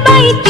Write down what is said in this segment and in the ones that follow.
সবাইকে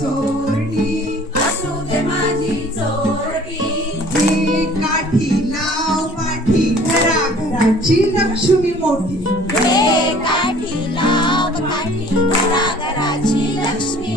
चोरटी असू दे माझी चोरटी हे काठी लाव पाठी घरा घराची लक्ष्मी मोठी. हे काठी लाव काठी घरा घराची लक्ष्मी